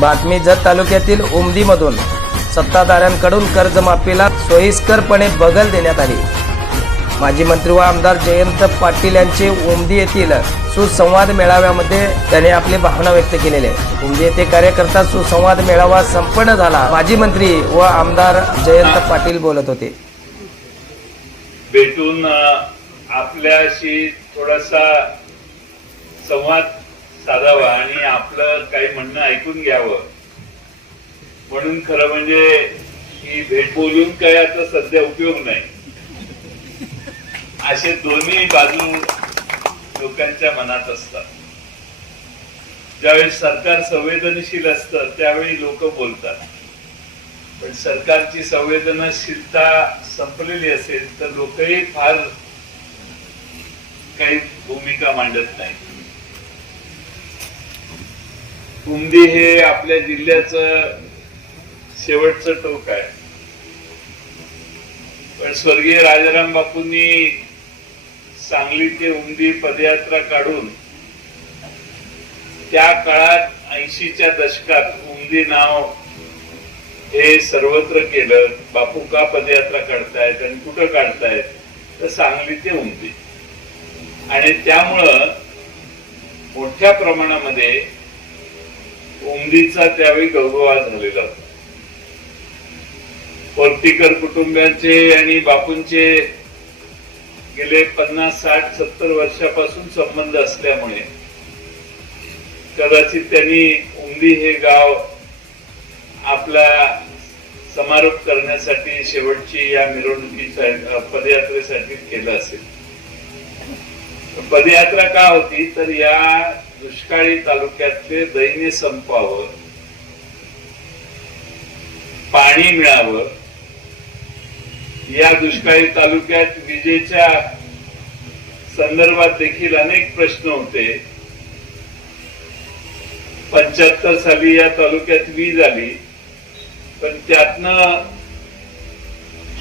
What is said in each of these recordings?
बातमी जत तालुक्यातील उमदीमधून सत्ताधाऱ्यांकडून कर्जमाफीला सोयीस्करपणे बगल देण्यात आली. माजी मंत्री व आमदार जयंत पाटील यांचे उमदी येथील सुसंवाद मेळाव्यामध्ये त्याने आपली भावना व्यक्त केलेली आहे. उमदी येथे कार्यकर्ता सुसंवाद मेळावा संपन्न झाला. माजी मंत्री व आमदार जयंत पाटील बोलत होते. भेटून आपल्याशी थोडासा संवाद साधावा आणि आपलं काही म्हणणं ऐकून घ्यावं. म्हणून खरं म्हणजे ही भेट बोलून काय आता सध्या उपयोग नाही. असे दोन्ही बाजू लोकांच्या मनात असतात. ज्यावेळी सरकार संवेदनशील असतं त्यावेळी लोक बोलतात. पण सरकारची संवेदनशीलता संपलेली असेल तर लोकही फार काही भूमिका मांडत नाही उमदी हे आपल्या जिल्ह्याचं शेवटचं टोक आहे. पण स्वर्गीय राजाराम बापूंनी सांगली ते उमदी पदयात्रा काढून त्या काळात ऐंशीच्या दशकात उमदी नाव हे सर्वत्र केलं. बापू का पदयात्रा काढतायत आणि कुठं काढतायत? तर सांगली ते उमदी. आणि त्यामुळं मोठ्या प्रमाणामध्ये उमदीचा त्यावेळी गौरवा झालेला होता. पोर्टिकर कुटुंबियांचे आणि बापूंचे गेले पन्नास साठ सत्तर वर्षापासून संबंध असल्यामुळे कदाचित त्यांनी उमदी हे गाव आपला समारोप करण्यासाठी शेवटची या मिरवणुकीच्या पदयात्रेसाठी केलं असेल. पदयात्रा का होती? तर या दुष्काळी तालुक्यातले दैन्य संपावं पाणी मिळावं या दुष्काळी तालुक्यात विजेच्या संदर्भात देखील अनेक प्रश्न होते. पंच्याहत्तर साली या तालुक्यात वीज आली पण त्यातनं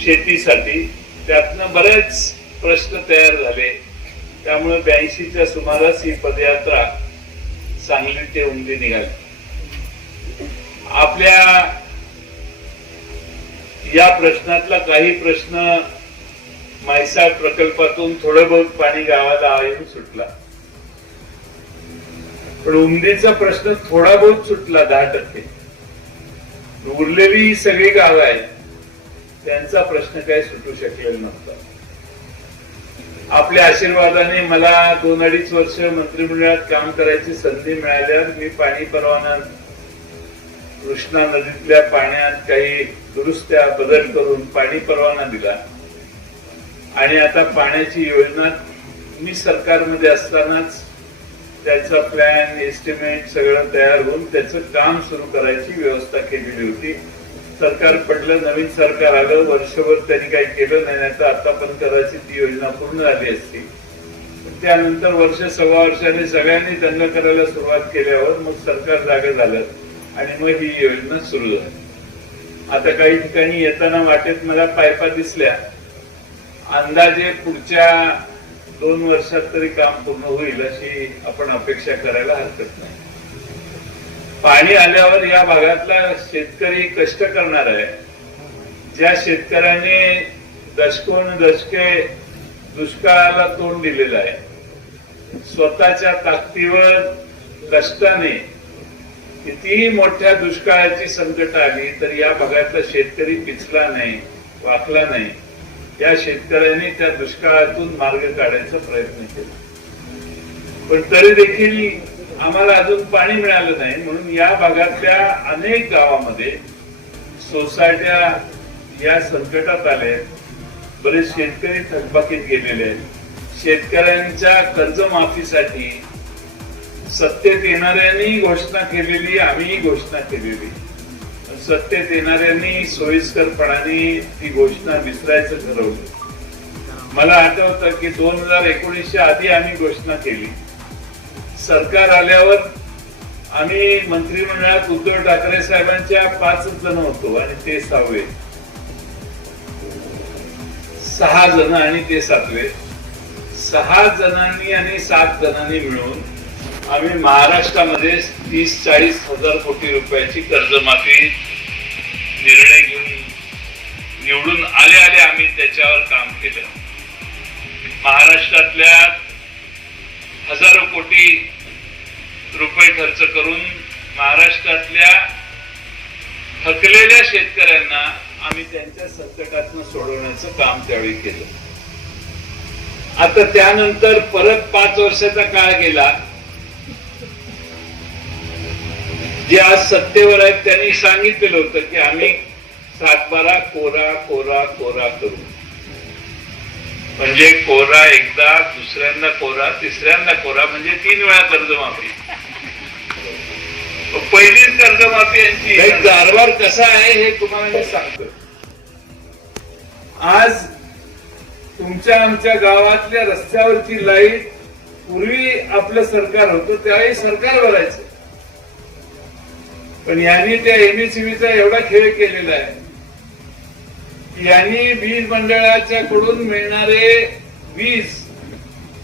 शेतीसाठी त्यातनं बरेच प्रश्न तयार झाले. त्यामुळे ब्याऐंशीच्या सुमारास ही पदयात्रा सांगली ते उमदी निघाली. आपल्या या प्रश्नातला काही प्रश्न म्हैसाळ प्रकल्पातून थोडं बहुत पाणी गावाला येऊन सुटला. पण उमदेचा प्रश्न थोडा बहुत सुटला दहा टक्के. उरलेली सगळी गावं आहेत त्यांचा प्रश्न काही सुटू शकलेला नव्हता. आपल्या आशीर्वादाने मला दोन अडीच वर्ष मंत्रिमंडळात काम करायची संधी मिळाल्यावर मी पाणी परवाना कृष्णा नदीतल्या पाण्यात काही दुरुस्त्या बदल करून पाणी परवाना दिला. आणि आता पाण्याची योजना मी सरकारमध्ये असतानाच त्याचा प्लॅन एस्टिमेट सगळं तयार होऊन त्याचं काम सुरू करायची व्यवस्था केलेली होती. सरकार पडलं नवीन सरकार आलं वर्षभर त्यांनी काही केलं नाही नाही तर आता पण कदाचित ती योजना पूर्ण झाली असती. त्यानंतर वर्ष सव्वा वर्षाने सगळ्यांनी दंग करायला सुरुवात केल्यावर मग सरकार जागा झालं आणि मग ही योजना सुरू झाली. आता काही ठिकाणी येताना वाटेत मला पायपा दिसल्या. अंदाजे पुढच्या दोन वर्षात तरी काम पूर्ण होईल अशी आपण अपेक्षा करायला हरकत नाही. पाणी आल्यावर या भागातला शेतकरी कष्ट करणार आहे. ज्या शेतकऱ्यांनी दशकोन दशके दुष्काळाला तोंड दिलेलं आहे. स्वतःच्या ताकदीवर कष्टाने कितीही मोठ्या दुष्काळाची संकट आली तर या भागातला शेतकरी पिचला नाही वाकला नाही. या शेतकऱ्यांनी त्या दुष्काळातून मार्ग काढायचा प्रयत्न केला. पण तरी देखील आम्हाला अजून पाणी मिळालं नाही. म्हणून या भागातल्या अनेक गावामध्ये सोसायट्या या संकटात आल्या बरेच शेतकरी थकबाकीत गेलेले आहेत. शेतकऱ्यांच्या कर्जमाफीसाठी सत्तेत येणाऱ्यांनी घोषणा केलेली आम्ही घोषणा केलेली. सत्तेत येणाऱ्यांनी सोयीस्करपणाने ती घोषणा विसरायचं ठरवलं. मला आठवतं की दोन हजार एकोणीसच्या आधी आम्ही घोषणा केली. सरकार आल्यावर आम्ही मंत्रिमंडळात उद्धव ठाकरे साहेबांच्या पाच जण होतो आणि ते सहावे. सहा जण आणि ते सातवे. सहा जणांनी आणि सात जणांनी मिळून आम्ही महाराष्ट्रामध्ये तीस चाळीस हजार कोटी रुपयाची कर्जमाफी निर्णय घेऊन निवडून आले आले आम्ही त्याच्यावर काम केलं. महाराष्ट्रातल्या हजारो कोटी रुपये खर्च करून महाराष्ट्रातल्या थकलेल्या शेतकऱ्यांना आम्ही त्यांच्या संकटातून सोडवण्याचं काम त्यावेळी केलं. आता त्यानंतर परत पाच वर्षाचा काळ गेला. जे आज सत्तेवर आहेत त्यांनी सांगितलेलं होतं की आम्ही सातबारा कोरा कोरा कोरा करू. म्हणजे कोरा एकदा दुसऱ्यांदा कोरा तिसऱ्यांदा कोरा म्हणजे तीन वेळा कर्जमाफी. पहिलीच कर्जमाफी यांची. कारभार कसा आहे हे तुम्हाला मी सांगतो. आज तुमच्या आमच्या गावातल्या रस्त्यावरची लाइट पूर्वी आपलं सरकार होतं त्यावेळी सरकार भरायचं. पण यांनी त्या एमएसीबीचा एवढा खेळ केलेला आहे. यांनी वीज मंडळाच्या कडून मिळणारे वीज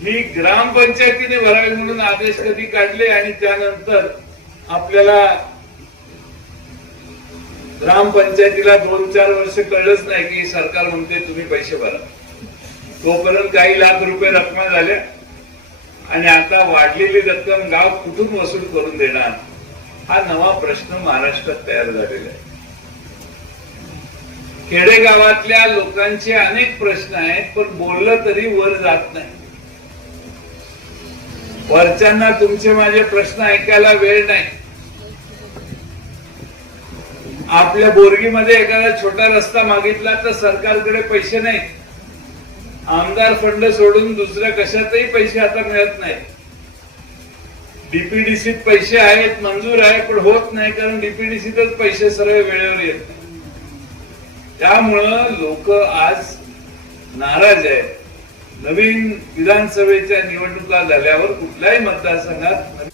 ही ग्रामपंचायतीने भरावी म्हणून आदेश कधी काढले आणि त्यानंतर आपल्याला ग्रामपंचायतीला दोन चार वर्ष कळलंच नाही की सरकार म्हणते तुम्ही पैसे भरा. तोपर्यंत काही लाख रुपये रक्कम झाल्या. आणि आता वाढलेली रक्कम गाव कुठून वसूल करून देणार? हा नवा प्रश्न महाराष्ट्रात तयार झालेला आहे. खेडेगावातल्या लोकांचे अनेक प्रश्न आहेत पण बोललं तरी वर जात नाही. वरच्यांना तुमचे माझे प्रश्न ऐकायला वेळ नाही. आपल्या बोरगीमध्ये एखादा छोटा रस्ता मागितला तर सरकारकडे पैसे नाही. आमदार फंड सोडून दुसऱ्या कशातही पैसे आता मिळत नाही डीपीडीसीत पैसे आहेत मंजूर आहे पण होत नाही कारण डीपीडीसीतच पैसे सर्व वेळेवर येत नाही. त्यामुळं लोक आज नाराज आहेत. नवीन विधानसभेच्या निवडणुका झाल्यावर कुठल्याही मतदारसंघात